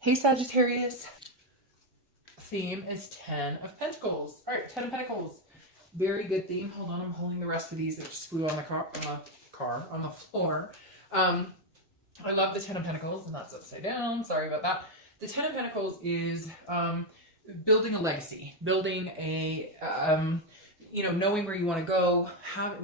Hey Sagittarius, theme is 10 of Pentacles. All right, 10 of Pentacles. Very good theme. Hold on, I'm holding the rest of these that just flew on the floor. I love the 10 of Pentacles, and that's upside down. Sorry about that. The 10 of Pentacles is building a legacy, building a, knowing where you want to go,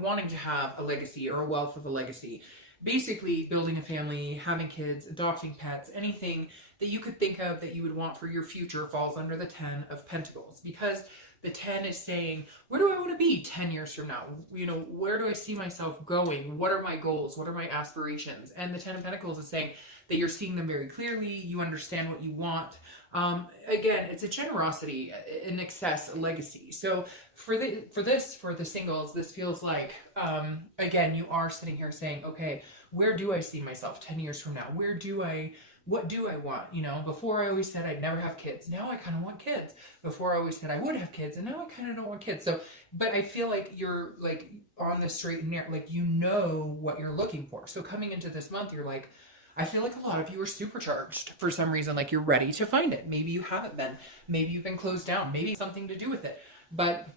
wanting to have a legacy or a wealth of a legacy. Basically, building a family, having kids, adopting pets, anything that you could think of that you would want for your future falls under the 10 of Pentacles, because the 10 is saying, where do I want to be 10 years from now? Where do I see myself going? What are my goals? What are my aspirations? And the 10 of Pentacles is saying that you're seeing them very clearly. You understand what you want. Again, it's a generosity, an excess, a legacy. So for the singles, this feels like, again, you are sitting here saying, okay, where do I see myself 10 years from now? What do I want? Before I always said I'd never have kids. Now I kind of want kids. Before I always said I would have kids, and now I kind of don't want kids. So, but I feel like you're like on the straight and narrow, like you know what you're looking for. So coming into this month, you're like, I feel like a lot of you are supercharged for some reason, like you're ready to find it. Maybe you haven't been. Maybe you've been closed down. Maybe it's something to do with it. But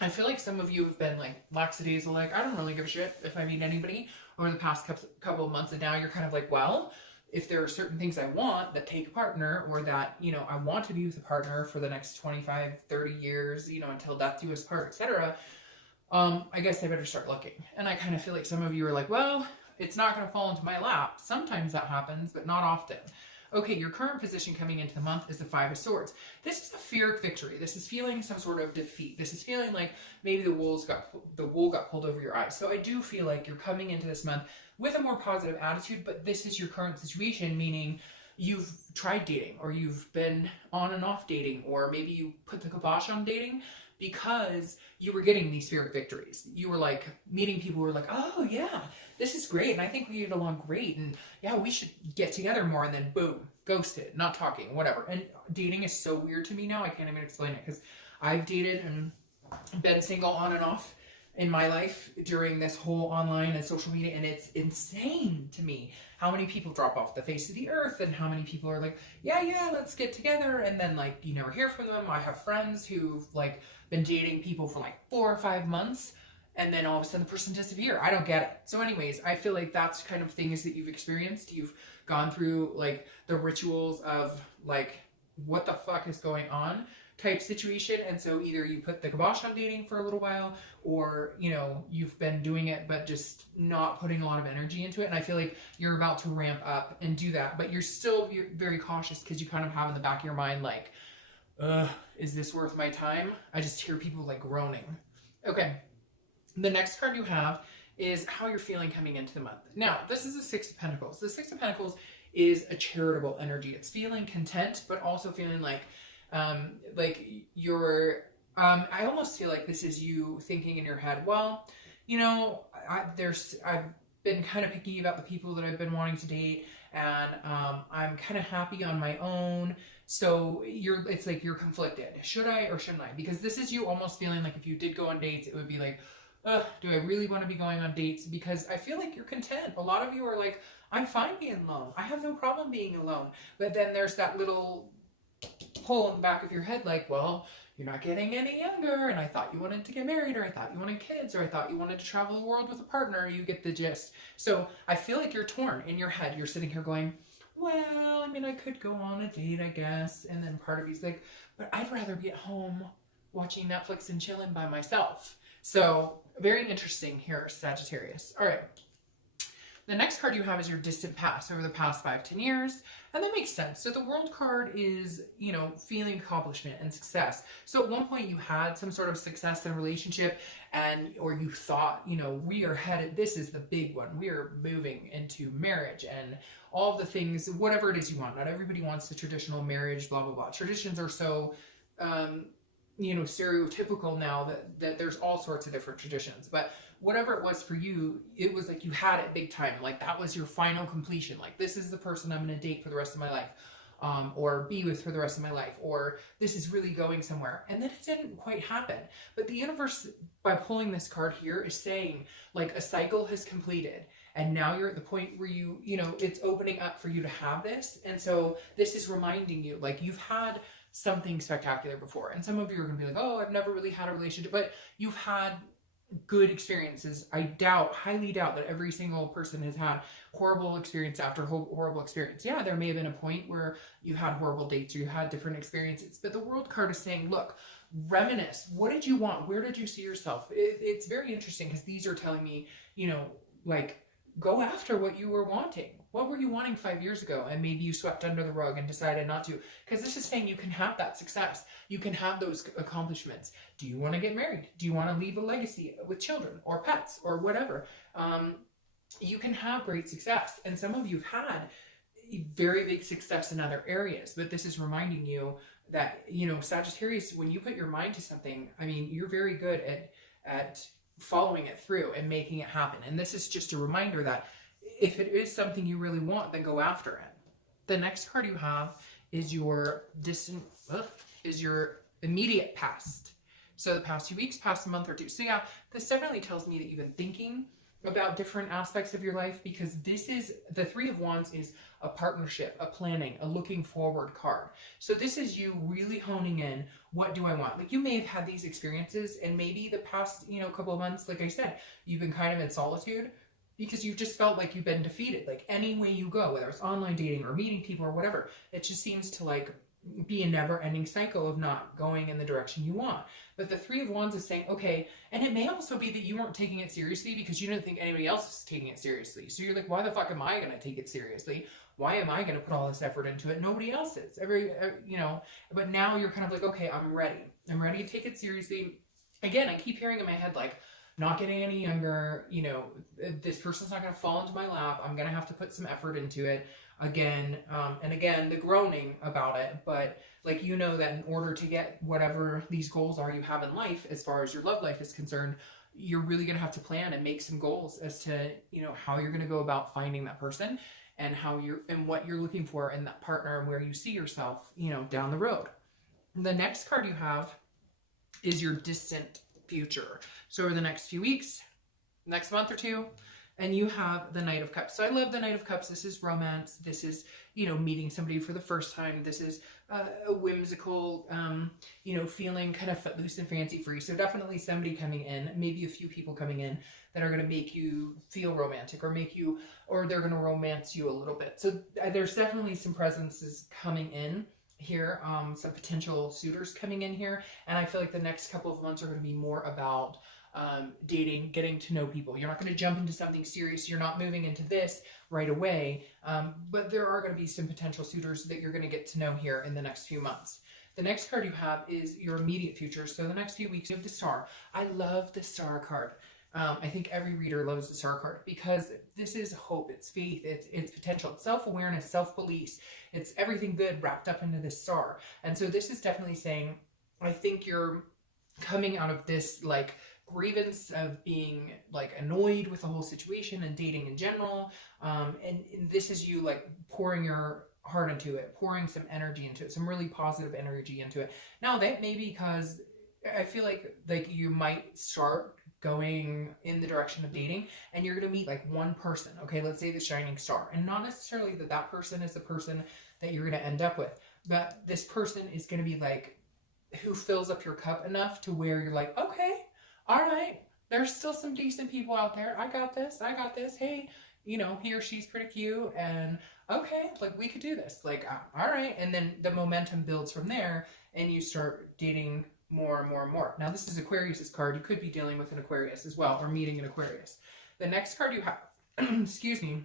I feel like some of you have been like lackadaisical, like, I don't really give a shit if I meet anybody over the past couple of months. And now you're kind of like, well, if there are certain things I want that take a partner, or that, I want to be with a partner for the next 25, 30 years, until death do us part, etc. I guess I better start looking. And I kind of feel like some of you are like, well, it's not going to fall into my lap. Sometimes that happens, but not often. Okay, your current position coming into the month is the Five of Swords. This is a fear of victory. This is feeling some sort of defeat. This is feeling like maybe the wool got pulled over your eyes. So I do feel like you're coming into this month with a more positive attitude, but this is your current situation, meaning you've tried dating, or you've been on and off dating, or maybe you put the kibosh on dating because you were getting these fear of victories. You were like meeting people who were like, oh yeah, this is great, and I think we get along great, and yeah, we should get together more, and then boom, ghosted, not talking, whatever. And dating is so weird to me now, I can't even explain it, because I've dated and been single on and off in my life during this whole online and social media, and it's insane to me how many people drop off the face of the earth, and how many people are like, yeah, let's get together, and then like you never hear from them. I have friends who've like been dating people for like 4 or 5 months, and then all of a sudden the person disappears. I don't get it. So anyways, I feel like that's kind of things that you've experienced. You've gone through like the rituals of like, what the fuck is going on type situation. And so either you put the kibosh on dating for a little while, or you've been doing it but just not putting a lot of energy into it. And I feel like you're about to ramp up and do that, but you're very cautious, because you kind of have in the back of your mind like, is this worth my time? I just hear people like groaning. Okay, the next card you have is how you're feeling coming into the month. Now, this is the Six of Pentacles. The Six of Pentacles is a charitable energy. It's feeling content, but also feeling like you're, I almost feel like this is you thinking in your head, well, I've been kind of picky about the people that I've been wanting to date, and I'm kind of happy on my own. So it's like you're conflicted. Should I or shouldn't I? Because this is you almost feeling like if you did go on dates, it would be like, do I really want to be going on dates? Because I feel like you're content. A lot of you are like, I'm fine being alone. I have no problem being alone. But then there's that little hole in the back of your head like, well, you're not getting any younger, and I thought you wanted to get married, or I thought you wanted kids, or I thought you wanted to travel the world with a partner. You get the gist. So I feel like you're torn in your head. You're sitting here going, well, I mean, I could go on a date, I guess. And then part of you's like, but I'd rather be at home watching Netflix and chilling by myself. So very interesting here, Sagittarius. All right. The next card you have is your distant past, over the past 5-10 years. And that makes sense. So the World card is, feeling accomplishment and success. So at one point you had some sort of success in a relationship, or you thought, we are headed, this is the big one. We are moving into marriage and all the things, whatever it is you want. Not everybody wants the traditional marriage, blah, blah, blah. Traditions are so, stereotypical now that there's all sorts of different traditions. But whatever it was for you, it was like you had it big time. Like that was your final completion. Like, this is the person I'm going to date for the rest of my life, or be with for the rest of my life, or this is really going somewhere. And then it didn't quite happen. But the universe, by pulling this card here, is saying like a cycle has completed. And now you're at the point where you know, it's opening up for you to have this. And so this is reminding you, like, you've had something spectacular before. And some of you are going to be like, oh, I've never really had a relationship, but you've had good experiences. I highly doubt that every single person has had horrible experience after horrible experience. Yeah, there may have been a point where you had horrible dates or you had different experiences, but the World card is saying, look, reminisce. What did you want? Where did you see yourself? It's very interesting because these are telling me, you know, like, go after what you were wanting. What were you wanting 5 years ago? And maybe you swept under the rug and decided not to. Because this is saying you can have that success. You can have those accomplishments. Do you want to get married? Do you want to leave a legacy with children or pets or whatever? You can have great success. And some of you have had very big success in other areas. But this is reminding you that, you know, Sagittarius, when you put your mind to something, I mean, you're very good at following it through and making it happen. And this is just a reminder that if it is something you really want, then go after it. The next card you have is your your immediate past. So the past 2 weeks, past a month or two. So yeah, this definitely tells me that you've been thinking about different aspects of your life, because this is, the Three of Wands is a partnership, a planning, a looking forward card. So this is you really honing in, what do I want? Like, you may have had these experiences and maybe the past, you know, couple of months, like I said, you've been kind of in solitude because you've just felt like you've been defeated. Like, any way you go, whether it's online dating or meeting people or whatever, it just seems to like be a never-ending cycle of not going in the direction you want. But the Three of Wands is saying, okay, and it may also be that you weren't taking it seriously because you didn't think anybody else was taking it seriously. So you're like, why the fuck am I going to take it seriously? Why am I going to put all this effort into it? Nobody else is. You know, but now you're kind of like, okay, I'm ready. I'm ready to take it seriously. Again, I keep hearing in my head, like, not getting any younger, you know, this person's not going to fall into my lap. I'm going to have to put some effort into it again. And again, the groaning about it, but like, you know, that in order to get whatever these goals are you have in life, as far as your love life is concerned, you're really going to have to plan and make some goals as to, you know, how you're going to go about finding that person and and what you're looking for in that partner and where you see yourself, you know, down the road. The next card you have is your distant future. So over the next few weeks, next month or two, and you have the Knight of Cups. So I love the Knight of Cups. This is romance. This is, you know, meeting somebody for the first time. This is a whimsical, you know, feeling kind of footloose and fancy free. So definitely somebody coming in, maybe a few people coming in that are going to make you feel romantic or or they're going to romance you a little bit. So there's definitely some presences coming in here, some potential suitors coming in here. And I feel like the next couple of months are going to be more about dating, getting to know people. You're not going to jump into something serious. You're not moving into this right away. But there are going to be some potential suitors that you're going to get to know here in the next few months. The next card you have is your immediate future. So the next few weeks you have the Star. I love the Star card. I think every reader loves the Star card because this is hope, it's faith, it's potential, it's self-awareness, self-belief. It's everything good wrapped up into this Star. And so this is definitely saying, I think you're coming out of this like grievance of being like annoyed with the whole situation and dating in general. And this is you like pouring your heart into it, pouring some energy into it, some really positive energy into it. Now that may be because I feel like you might start going in the direction of dating and you're going to meet like one person. Okay, let's say the shining star, and not necessarily that person is the person that you're going to end up with, but this person is going to be like who fills up your cup enough to where you're like, okay, all right, there's still some decent people out there. I got this. Hey, you know, he or she's pretty cute, and okay, like we could do this. Like, all right. And then the momentum builds from there and you start dating more and more and more. Now this is Aquarius's card. You could be dealing with an Aquarius as well, or meeting an Aquarius. The next card you have, excuse me,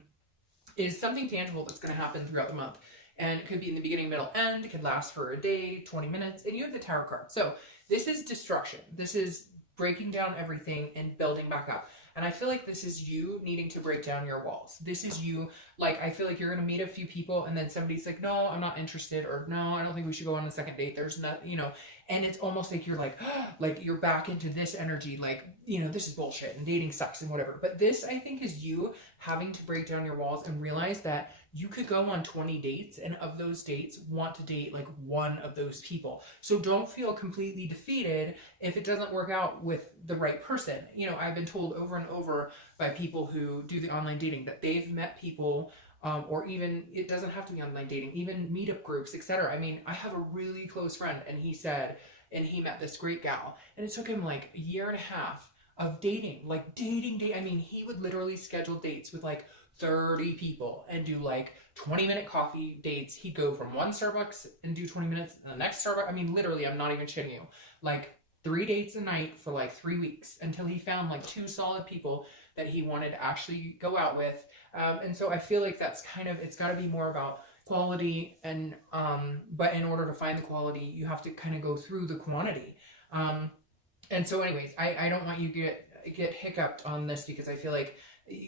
is something tangible that's going to happen throughout the month. And it could be in the beginning, middle, end. It could last for a day, 20 minutes. And you have the Tower card. So this is destruction. This is breaking down everything and building back up. And I feel like this is you needing to break down your walls. This is you, like, I feel like you're going to meet a few people and then somebody's like, no, I'm not interested, or no, I don't think we should go on a second date. There's not, you know, and it's almost like you're like, like you're back into this energy, like, you know, this is bullshit and dating sucks and whatever. But this, I think, is you having to break down your walls and realize that you could go on 20 dates, and of those dates want to date like one of those people. So don't feel completely defeated if it doesn't work out with the right person. You know, I've been told over and over by people who do the online dating that they've met people, or even, it doesn't have to be online dating, even meetup groups, etc. I mean, I have a really close friend, and he said, and he met this great gal, and it took him like a year and a half of dating, like dating. I mean, he would literally schedule dates with like 30 people and do like 20-minute coffee dates. He'd go from one Starbucks and do 20 minutes, and the next Starbucks. I mean, literally, I'm not even shitting you. Like 3 dates a night for like 3 weeks until he found like 2 solid people that he wanted to actually go out with. And so I feel like that's kind of, it's got to be more about quality, and but in order to find the quality, you have to kind of go through the quantity. And so anyways, I don't want you to get hiccuped on this, because I feel like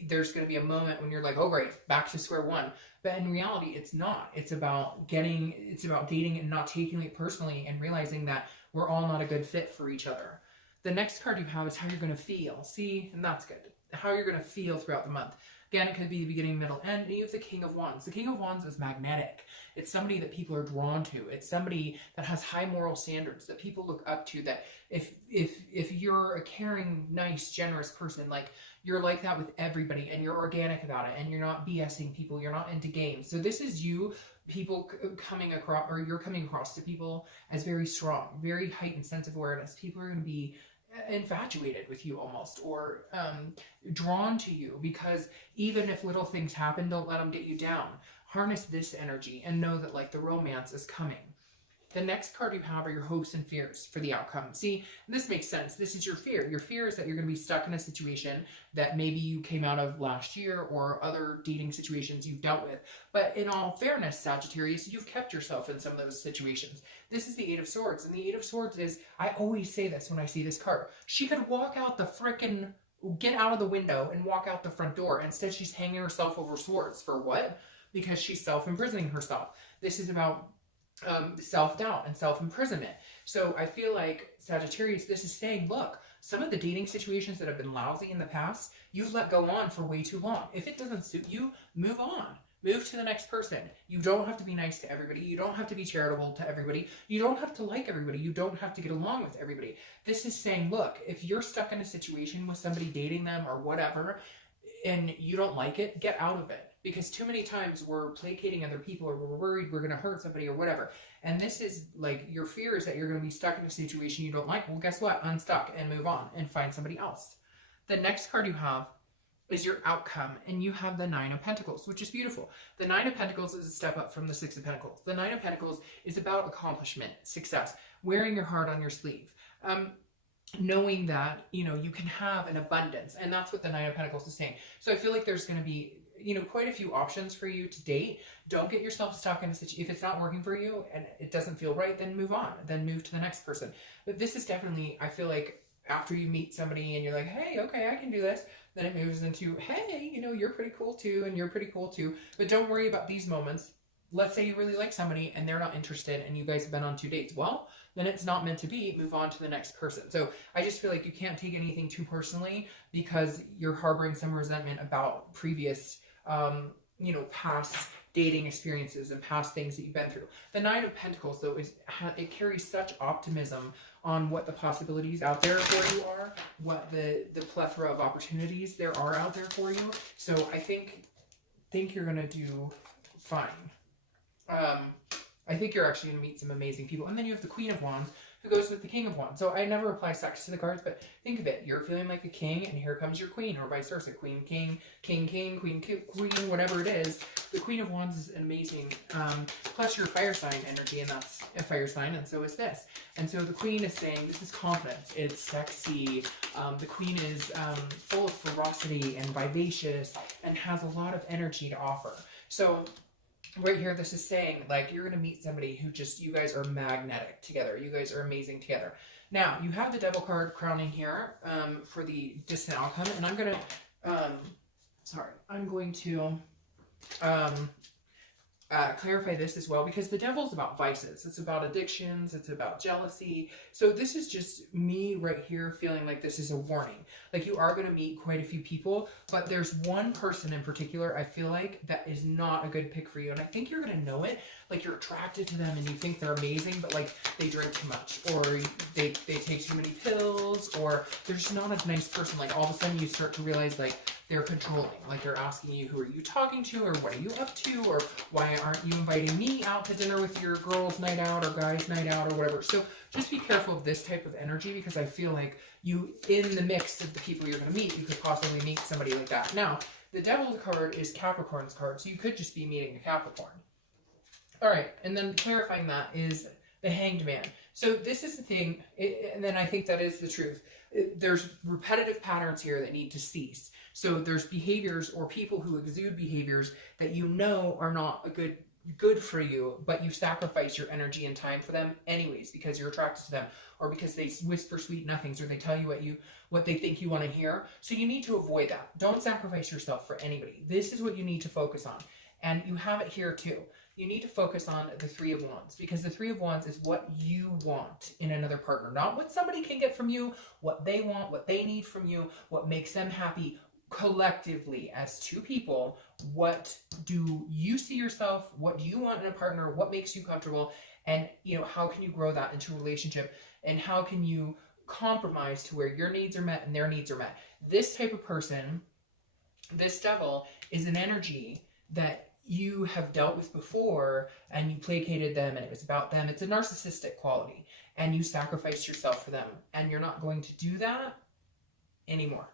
there's going to be a moment when you're like, oh great, back to square one. But in reality, it's not. It's about dating and not taking it personally, and realizing that we're all not a good fit for each other. The next card you have is how you're going to feel. See, and that's good. How you're going to feel throughout the month. Again, it could be the beginning, middle, end. And you have the King of Wands. The King of Wands is magnetic. It's somebody that people are drawn to. It's somebody that has high moral standards that people look up to. That if you're a caring, nice, generous person, like you're like that with everybody, and you're organic about it, and you're not BSing people. You're not into games. So this is you. People coming across, or you're coming across to people as very strong, very heightened sense of awareness. People are going to be infatuated with you almost, or drawn to you, because even if little things happen, don't let them get you down. Harness this energy and know that like the romance is coming. The next card you have are your hopes and fears for the outcome. See, this makes sense. This is your fear. Your fear is that you're going to be stuck in a situation that maybe you came out of last year, or other dating situations you've dealt with. But in all fairness, Sagittarius, you've kept yourself in some of those situations. This is the Eight of Swords, and the Eight of Swords is, I always say this when I see this card, she could walk out the frickin', get out of the window and walk out the front door. Instead, she's hanging herself over swords. For what? Because she's self-imprisoning herself. This is about self-doubt and self-imprisonment. So I feel like, Sagittarius, this is saying, look, some of the dating situations that have been lousy in the past, you've let go on for way too long. If it doesn't suit you, move on. Move to the next person. You don't have to be nice to everybody. You don't have to be charitable to everybody. You don't have to like everybody. You don't have to get along with everybody. This is saying, look, if you're stuck in a situation with somebody, dating them or whatever, and you don't like it, get out of it. Because too many times we're placating other people, or we're worried we're going to hurt somebody or whatever. And this is like, your fear is that you're going to be stuck in a situation you don't like. Well, guess what? Unstuck and move on and find somebody else. The next card you have is your outcome, and you have the Nine of Pentacles, which is beautiful. The Nine of Pentacles is a step up from the Six of Pentacles. The Nine of Pentacles is about accomplishment, success, wearing your heart on your sleeve. Knowing that, you know, you can have an abundance, and that's what the Nine of Pentacles is saying. So I feel like there's going to be, you know, quite a few options for you to date. Don't get yourself stuck in a situation. If it's not working for you and it doesn't feel right, then move on. Then move to the next person. But this is definitely, I feel like, after you meet somebody and you're like, hey, okay, I can do this. Then it moves into, hey, you know, you're pretty cool too, and you're pretty cool too. But don't worry about these moments. Let's say you really like somebody and they're not interested, and you guys have been on 2 dates. Well, then it's not meant to be. Move on to the next person. So I just feel like you can't take anything too personally, because you're harboring some resentment about previous, you know, past dating experiences and past things that you've been through. The Nine of Pentacles, though, it carries such optimism on what the possibilities out there for you are, what the plethora of opportunities there are out there for you. So I think you're gonna do fine. I think you're actually going to meet some amazing people. And then you have the Queen of Wands, who goes with the King of Wands. So I never apply sex to the cards, but think of it. You're feeling like a king, and here comes your queen, or vice versa. Queen, king, king, king, queen, queen, whatever it is. The Queen of Wands is amazing. Plus your fire sign energy, and that's a fire sign, and so is this. And so the Queen is saying, this is confidence. It's sexy. The Queen is full of ferocity and vivacious, and has a lot of energy to offer. So right here, this is saying, like, you're going to meet somebody who just, you guys are magnetic together. You guys are amazing together. Now, you have the Devil card crowning here for the distant outcome. And I'm going to, clarify this as well, because the devil's about vices. It's about addictions. It's about jealousy. So this is just me right here feeling like this is a warning. Like, you are going to meet quite a few people, but there's one person in particular I feel like that is not a good pick for you. And I think you're going to know it. Like, you're attracted to them and you think they're amazing, but like they drink too much, or they take too many pills, or they're just not a nice person. Like, all of a sudden you start to realize like they're controlling. Like, they're asking you, who are you talking to, or what are you up to, or why aren't you inviting me out to dinner with your girls' night out or guys' night out or whatever. So just be careful of this type of energy, because I feel like you, in the mix of the people you're going to meet, you could possibly meet somebody like that. Now, the Devil's card is Capricorn's card, so you could just be meeting a Capricorn. All right, and then clarifying that is the Hanged Man. So this is the thing, and then I think that is the truth. There's repetitive patterns here that need to cease. So there's behaviors or people who exude behaviors that you know are not a good for you, but you sacrifice your energy and time for them anyways because you're attracted to them, or because they whisper sweet nothings, or they tell you what they think you want to hear. So you need to avoid that. Don't sacrifice yourself for anybody. This is what you need to focus on. And you have it here too. You need to focus on the Three of Wands, because the Three of Wands is what you want in another partner, not what somebody can get from you, what they want, what they need from you, what makes them happy. Collectively, as two people, what do you see yourself? What do you want in a partner? What makes you comfortable? And, how can you grow that into a relationship? And how can you compromise to where your needs are met and their needs are met? This type of person, this Devil, is an energy that you have dealt with before, and you placated them, and it was about them. It's a narcissistic quality, and you sacrificed yourself for them, and you're not going to do that anymore.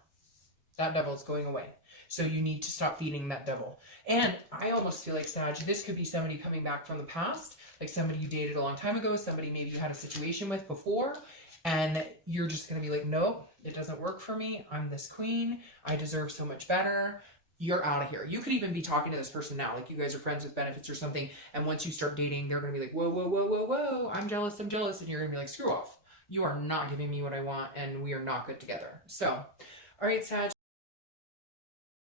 That Devil's going away. So you need to stop feeding that Devil. And I almost feel like, Sag, this could be somebody coming back from the past, like somebody you dated a long time ago, somebody maybe you had a situation with before, and you're just going to be like, nope, it doesn't work for me. I'm this queen. I deserve so much better. You're out of here. You could even be talking to this person now, like you guys are friends with benefits or something, and once you start dating, they're going to be like, whoa, whoa, whoa, whoa, whoa, I'm jealous, and you're going to be like, screw off. You are not giving me what I want, and we are not good together. So, all right, Sag,